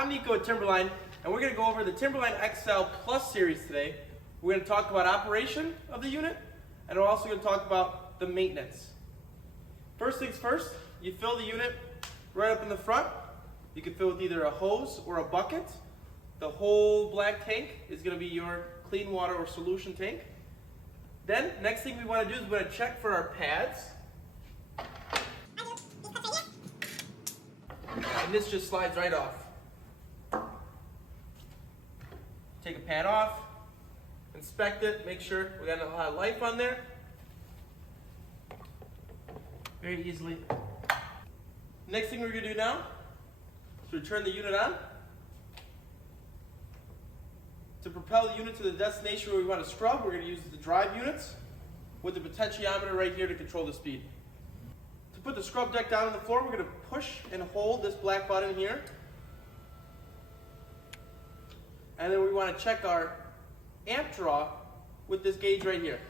I'm Nico at Timberline, and we're going to go over the Timberline XL Plus series today. We're going to talk about operation of the unit, and we're also going to talk about the maintenance. First things first, you fill the unit right up in the front. You can fill with either a hose or a bucket. The whole black tank is going to be your clean water or solution tank. Then, next thing we want to do is we're going to check for our pads. And this just slides right off. Take a pad off, inspect it, make sure we got a lot of life on there. Very easily. Next thing we're going to do now is turn the unit on. To propel the unit to the destination where we want to scrub, we're going to use the drive units with the potentiometer right here to control the speed. To put the scrub deck down on the floor, we're going to push and hold this black button here. And then we want to check our amp draw with this gauge right here.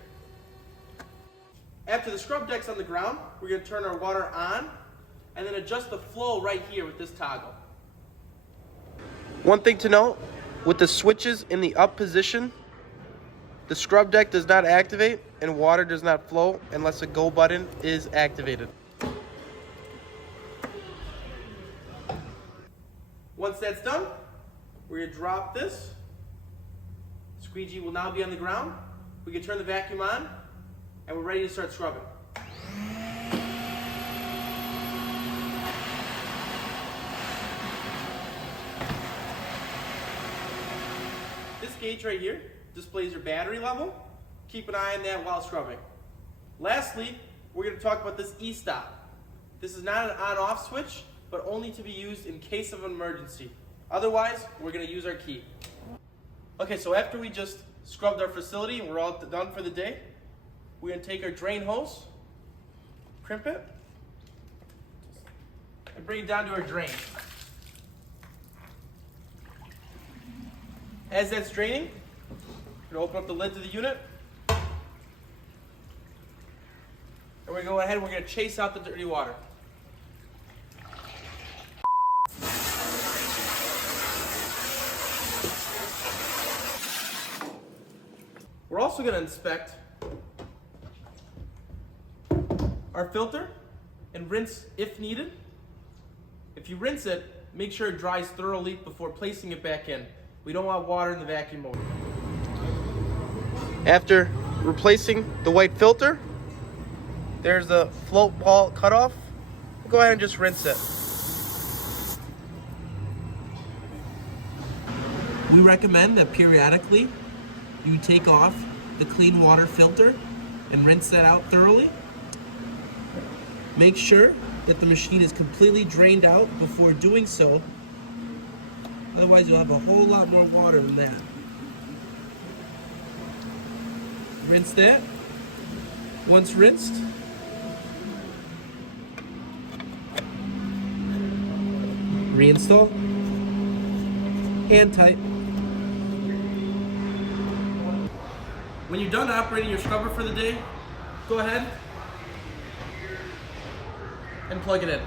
After the scrub deck's on the ground, we're going to turn our water on and then adjust the flow right here with this toggle. One thing to note, with the switches in the up position, the scrub deck does not activate and water does not flow unless the go button is activated. Once that's done, we're going to drop this. Squeegee will now be on the ground. We can turn the vacuum on and we're ready to start scrubbing. This gauge right here displays your battery level. Keep an eye on that while scrubbing. Lastly, we're going to talk about this e-stop. This is not an on-off switch, but only to be used in case of an emergency. Otherwise, we're going to use our key. Okay, so after we just scrubbed our facility and we're all done for the day, we're going to take our drain hose, crimp it, and bring it down to our drain. As that's draining, we're going to open up the lid to the unit. And we're going to go ahead and we're going to chase out the dirty water. We're also going to inspect our filter and rinse if needed. If you rinse it, make sure it dries thoroughly before placing it back in. We don't want water in the vacuum motor. After replacing the white filter, there's the float ball cutoff. Go ahead and just rinse it. We recommend that periodically you take off the clean water filter and rinse that out thoroughly. Make sure that the machine is completely drained out before doing so. Otherwise, you'll have a whole lot more water than that. Rinse that. Once rinsed, reinstall. Hand tight. When you're done operating your scrubber for the day, go ahead and plug it in.